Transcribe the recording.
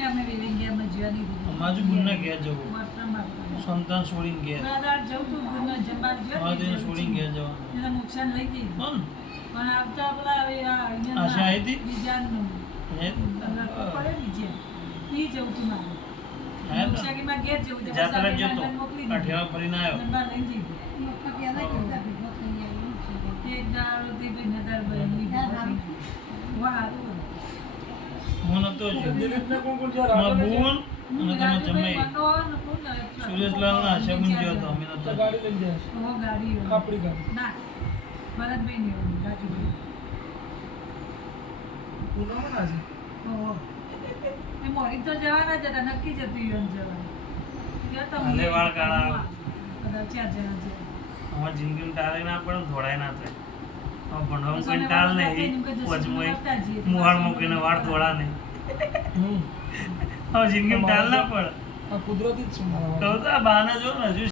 ને અમે વેવી ગયા મજવાની અમાજુ ગુન્ના ગયા જવું માત્ર માત્ર સંતાન છોડીને ગયા દાદા જવું તું ગુન્ના જંબાર હા તેને જો છોડીને ગયા જવાનું એને નુકસાન લઈ ગઈ પણ પણ આવતા પેલા હવે આ અહીંયા આશા આવી હતી? બીજાનું પડે નીચે ઈ જવું તું મારે હા તો નુકસાનીમાં ઘેર જવું છે જાત્રા જતો કાઠિયાવાડ ફરીને આવ્યો જંબાર લઈ જઈ એક દાડો તે બી નગર બની વાહ હું નતો દિલીપને કોણ કોણ છે? મારા બોન અને તમે જમાઈ મનોન કોણ સુરેશલાલ ના આશાબુન ગયો હતો અમે નતો ગાડી લઈને જાય છે. ઓ ગાડી આપણી ગાડી. ના ભરતભાઈ ને રાજુભાઈ પૂનમમાં ના છે. ઓહો એ મોરી તો જવાના જ હતા નક્કી જ હતું ઈવન જવાનું ભલે વાળ કાળા. બધા 4 જણા છે અમાર જિંદગીમાં ટાળે ના પડે ધોળાય ના થાય ભણવાનું કોઈ ટાળ નહીં વચમાં મુહાળ મૂકીને વાળ ધોળા નહીં હવે જિંદગીમાં ટાળ ના પડે આ કુદરતી જ છે મારા કહું તો આ બહાના જો ને હજુ